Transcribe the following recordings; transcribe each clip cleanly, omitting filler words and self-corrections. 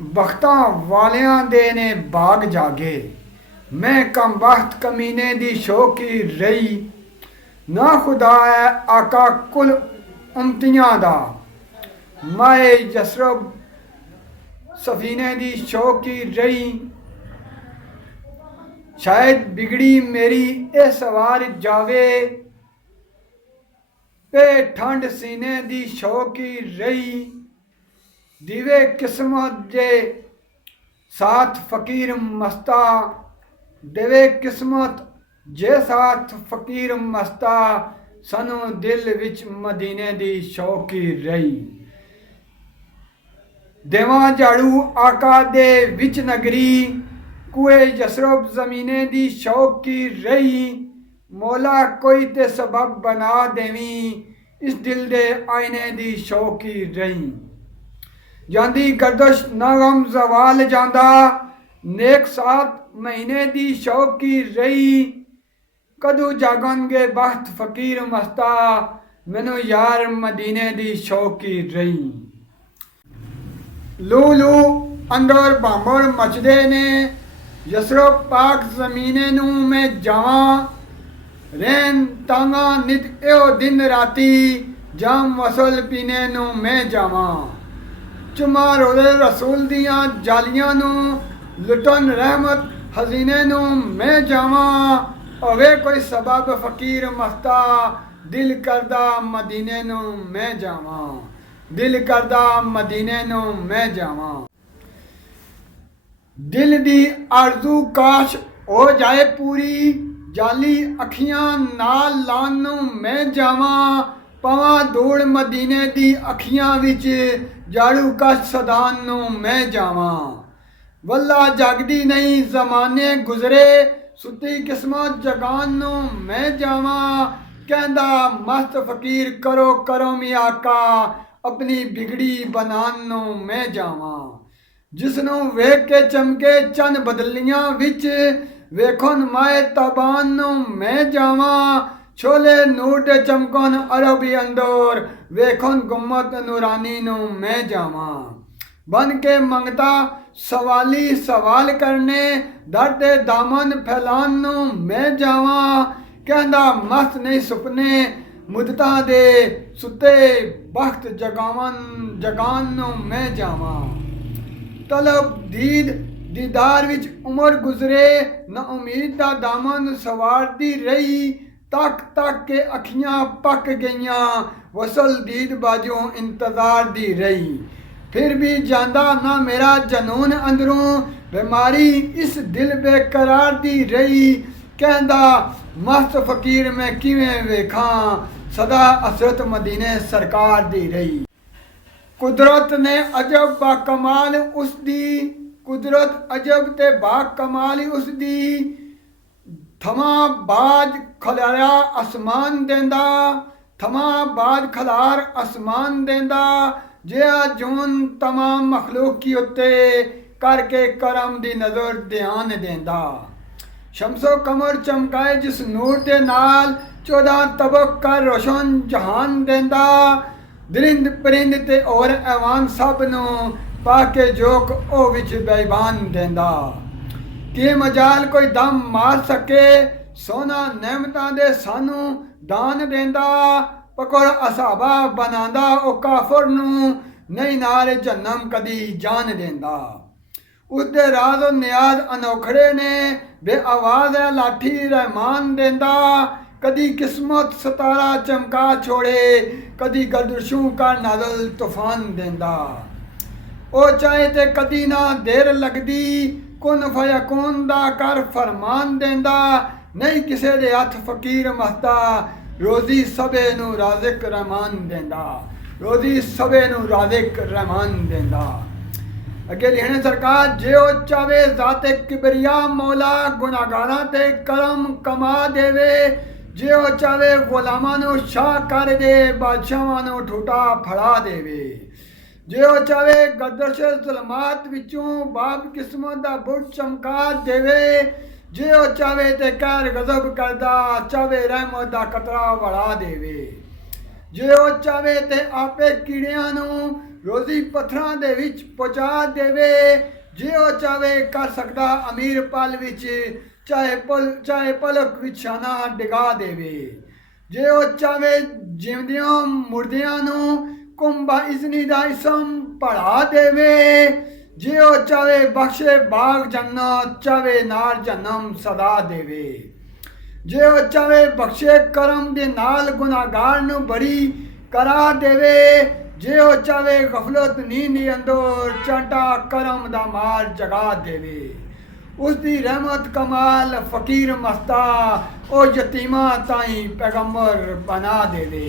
बख्तां वालियां दे ने बाग जागे। मैं कम बख्त कमीने दी शौकी रही। ना खुदा है आका कुल उमतियां दा। माए यसरब सफीने दी शौकी रही। शायद बिगड़ी मेरी ए सवार जावे। पे ठंड सीने दी शौकी रही। दिवे किस्मत जे साथ फकीर मस्ता। देवे किस्मत जे साथ फकीर मस्ता। सनु दिल विच मदीने दी शौकी रही। देवा झाड़ू आका दे विच नगरी। कुए यसरब जमीने दी शौकी रही। मौला कोई ते सबब बना देवी। इस दिल दे आईने दी शौकी रही। जांदी गर्दश ना गम जवाल जांदा। नेक 7 महीने दी शौकी रही। कदू जागनगे बख्त फकीर मस्ता। मैनू यार मदीने दी शौकी रही। लू लू अंदर बांबड़ मचदे ने। यसरब पाक जमीने नू मैं जावां। रैन तांगा नित एओ दिन राती। जाम वसल पीने नू मैं जावां। चुमा रोज़े रसूल दियां जालियां नू। लुटन रहमत हजीने नू मैं जावां। होवे कोई सबब फकीर मस्ता। दिल करदा मदीने नू मैं जावां। दिल करदा मदीने नू मैं जावां। दिल दी आरज़ू काश हो जाए पूरी। जाली अखियां नाल लान नू मैं जावां। पवां धूड़ मदीने दी अखियां विच। झाड़ू कश सदान नू मैं जावां। वल्ला जागदी नहीं जमाने गुजरे। सुती किस्मत जगान नू मैं जावां। कहंदा मस्त फकीर करो करो मी आका। अपनी बिगड़ी बनान नू मैं जावां। जिसनू वेख के चमके चन बदलियां विच। वेखन माए तबान नू मैं जावां। छोले नूर दे चमकन अरबी अंदर। वेखन गुम्मत नूरानी नू मैं जावां। बन के मंगता सवाली सवाल करने। दर ते दामन फैलान नू मैं जावां। कहंदा मस्त नहीं सुपने मुदतां दे। सुते बख्त जगान नू मैं जावां। तलब दीद दीदार विच उमर गुजरे। ना उम्मीद दा दामन सवारदी रही। तक तक के अखियां पक गईयां। वसल दीद बाजों इंतजार दी रही। फिर भी जांदा ना मेरा जनून अंदरों। बीमारी इस दिल बेकरार दी रही। कहंदा मस्त फकीर मैं किवें वेखां। सदा असरत मदीने सरकार दी रही। कुदरत ने अजब बा कमाल उसदी। कुदरत अजब ते बा कमाल उसदी। थमा बाज खलारा आसमान देंदा। थमा बाज खलार आसमान देंदा। जिया जून तमाम मखलूकी उत्ते। करके करम दी नजर ध्यान देंदा। शमसो कमर चमकाए जिस नूर दे नाल। 14 तबक कर रोशन जहान देंदा। दरिंद परिंद ते और ऐवान सब नू पाके जोक ओ विच बैबान देंदा। कि मजाल कोई दम मार सके। सोना नेमतां दे सानू दान देंदा। पकड़ असाबा बनांदा ओ काफर नू। नहीं नारे जन्नम कदी जान देंदा। उसदे राज और नियाज अनोखड़े ने। बे आवाज है लाठी रहमान देंदा। कदी किस्मत सतारा चमका छोड़े। कदी गर्दिशों का नाजल तूफान देंदा। ओ चाहे ते कदी ना देर लगदी। कुन फयकून दा कर फरमान देंदा। नहीं किसे दे हथ फकीर मस्ता। रोजी सबे नू राज़िक रहमान देंदा। रोजी सबे नू राज़िक रहमान देंदा। अगे लिखने सरकार जो चावे जाते किबरिया मौला। गुनाहगारां ते करम कमा देवे। जो चावे गुलामां नू शाह कर दे। बादशाहां नू ठूटा फड़ा देवे। जो चावे गर्दश जुलमात विचों बाब किस्मत दा बुट चमका देवे। जो चावे ते कहर गजब करदा। चावे रहमत दा कतरा वड़ा देवे। जो चावे ते आपे कीड़ियां नू रोज़ी पत्थरां दे विच पहुँचा देवे जे ओ चाहे कर सकदा अमीर पल विच चाहे पलक विच शाना डिगा देवे जे ओ चाहे जिंदियां मुर्दियां नूं कुंभा इज़नी दा इसम पढ़ा देवे जे ओ चाहे बख्शे बाग जन्नत चाहे नार जन्नम सदा देवे जे ओ चाहे बख्शे करम दे नाल गुनाहगार नूं बड़ी करा देवे जे ओ चाहे गफलत नींद अंदर चांटा करम दा मार जगा देवे उसकी रहमत कमाल फ़कीर मस्ता ओ यतीमा ताई पैगंबर बना देवे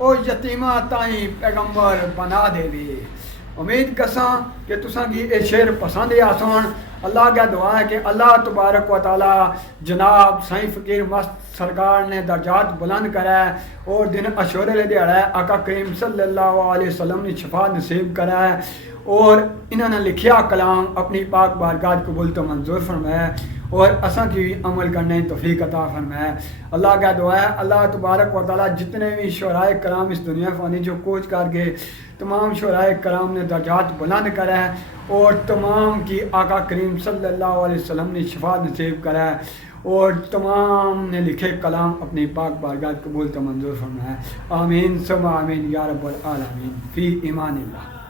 ओ यतीमा ताई पैगंबर बना देवे। उम्मीद कसां कि तुसां गी ये शेर पसंद आ सोन। अल्लाह का दुआ है कि अल्लाह तबारक व तआला जनाब साईं फ़कीर मस्त सरकार ने दर्जात बुलंद करे और दिन अशूरे ले दिहाड़ा आका करीम सल्लल्लाहु अलैहि वसल्लम ने शफा नसीब करे और इन्होंने लिखिया कलाम अपनी पाक बारगाह कबूल तो मंजूर फरमाए और असा की भी अमल करने की तौफीक अता फरमाए। अल्लाह का दुआ है अल्लाह तबारक व तआला जितने भी शुराए कराम इस दुनिया फ़ानी जो कोच करके तमाम शुराए कराम ने दर्जात बुलंद करा है और तमाम की आका करीम सल्लल्लाहु अलैहि वसल्लम ने शफा नसीब करा है और तमाम ने लिखे कलाम अपनी पाक बारगाह कबूल तो मंजूर फरमाए। आमीन सुम्मा आमीन या रब्बल आलमीन फ़ी ईमानिल्लाह।